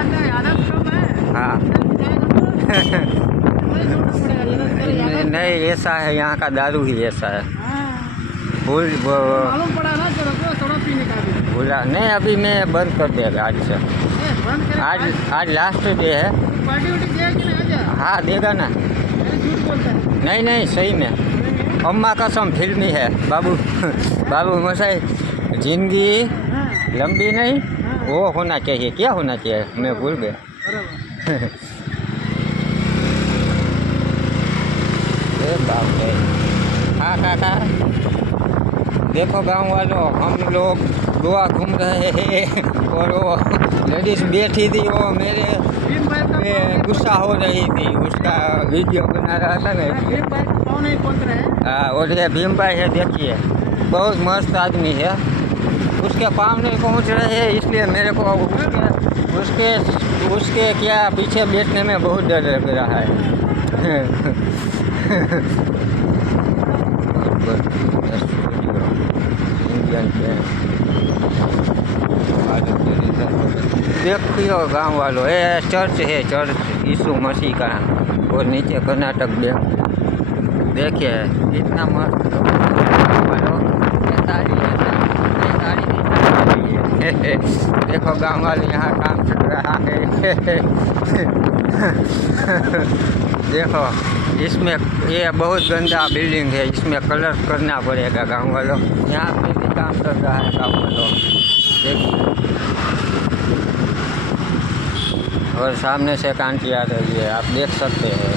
हाँ नहीं ऐसा है, यहाँ का दारू ही ऐसा है। मालूम पड़ा ना थोड़ा पीने का भी। भूला नहीं, अभी मैं बंद कर देगा आज से। बंद करे आज लास्ट डे है। पार्टी वार्टी देगा कि नहीं आजा? हाँ देगा ना। झूठ बोलता है। नहीं नहीं सही में, अम्मा कसम फिल्मी है बाबू। बाबू मसाई, जिंदगी लंबी नहीं वो होना चाहिए, क्या होना चाहिए मैं भूल गया। बाप रे। हाँ काका देखो गांव वालों, हम लोग गोवा घूम रहे हैं और वो लेडीज बैठी थी, वो मेरे पे गुस्सा हो रही थी, उसका वीडियो बना रहा था ना। हाँ और ये भीम भाई है, देखिए बहुत मस्त आदमी है। उसके पाँव नहीं पहुँच रहे हैं, इसलिए मेरे को उसके उसके क्या पीछे बैठने में बहुत डर लग रहा है। इंडियन देखियो गांव वालों, ये चर्च है, चर्च यीशु मसीह का, और नीचे कर्नाटक बैंक। देखिए इतना मस्त देखो गांव वाले यहाँ काम चल रहा है। देखो इसमें ये बहुत गंदा बिल्डिंग है, इसमें कलर करना पड़ेगा गांव वालों। यहाँ पे भी काम कर रहा है गांव वालों, देखिए। और सामने से एक आंटी आ रही है, आप देख सकते हैं।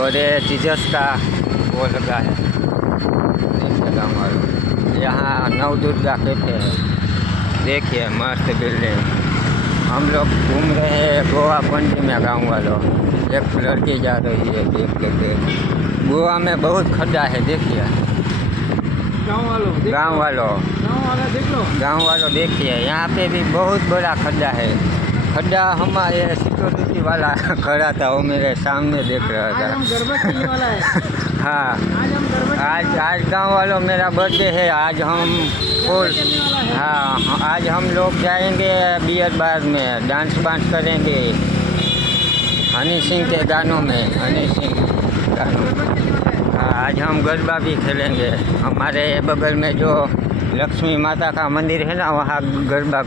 और ये जीसस का वो लगा है, देखिए गाँव वालों। यहाँ नव दुर्गा कहते हैं, देखिए मस्त बिल्डिंग। हम लोग घूम रहे हैं गोवा पंडी में गाँव वालों। एक लड़की जा रही है देख के। गोवा में बहुत खड्डा है, देखिए गाँव वालों देखिए, यहाँ पे भी बहुत बड़ा खड्डा है। खड्डा हमारे सिक्योरिटी वाला खड़ा था, वो मेरे सामने देख रहा था। हाँ आज गांव वालों मेरा बर्थडे है, आज हम फुल, हाँ आज हम लोग जाएंगे बियर बार में, डांस वांस करेंगे हनी सिंह के गानों में, हनी सिंह गानों। हाँ आज हम गरबा भी खेलेंगे। हमारे बगल में जो लक्ष्मी माता का मंदिर है ना, वहाँ गरबा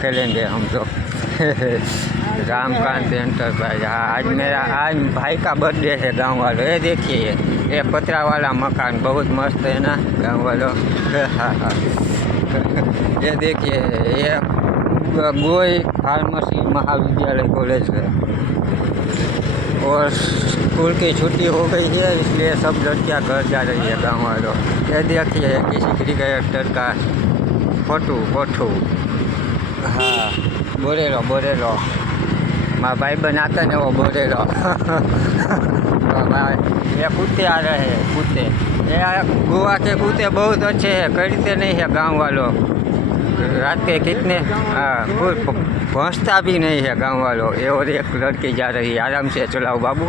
खेलेंगे हम लोग। रामकांत एंटरप्राइज। हाँ आज भाई का बर्थडे है गांव वालों। ये देखिए ये पतरा वाला मकान बहुत मस्त है ना गांव वालों। ये देखिए ये गोई फार्मेसी महाविद्यालय कॉलेज है, और स्कूल की छुट्टी हो गई है इसलिए सब लड़कियाँ घर जा रही है गाँव वालों। ये देखिए किसी क्रिकेटर का फोटो। हाँ बोलेरो माँ भाई बनाते ने वो बोलेरो। ये कुत्ते आ रहे हैं, कुत्ते। ये गोवा के कुत्ते बहुत अच्छे हैं, करते नहीं है गाँव वालों। रात के कितने कोई पहुँचता भी नहीं है गांव वालों। ये और एक लड़की जा रही है, आराम से चलाओ बाबू।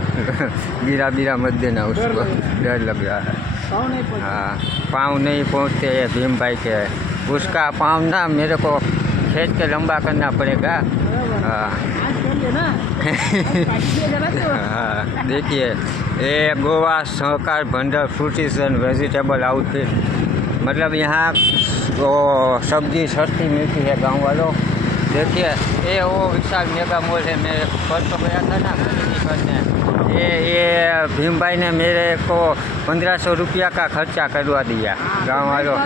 गिरा मत देना, उसको डर लग रहा है। हाँ पाँव नहीं पहुँचते हैं भीम भाई के, उसका पाँव ना मेरे को खींच के लंबा करना पड़ेगा। हाँ हाँ देखिए ये गोवा सहकार भंडार फ्रूट्स एंड वेजिटेबल आउटफिट, मतलब यहाँ वो सब्जी सस्ती मिलती है गांव वालों। देखिए ये वो विशाल मेगा मॉल है, मैं कल तो गया था ना खरीदी करने। ये भीम भाई ने मेरे को 1500 रुपया का खर्चा करवा दिया गांव वालों।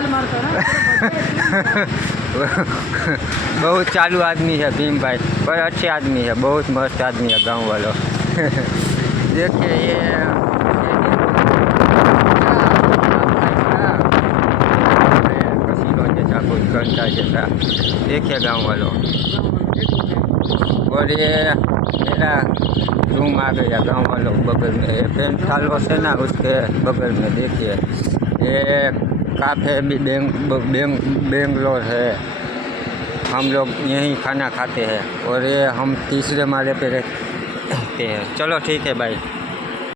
बहुत चालू आदमी है भीम भाई, पर अच्छे आदमी है, बहुत मस्त आदमी है गांव वालों। देखिए ये घंटा जैसा, देखिए गाँव वालों। और ये मेरा रूम आ गया गाँव वालों बगल में, पेंट सालों से ना उसके बगल में। देखिए ये काफ़े भी बेंगलोर है, हम लोग यहीं खाना खाते हैं। और ये हम तीसरे माले पे रहते हैं। चलो ठीक है भाई।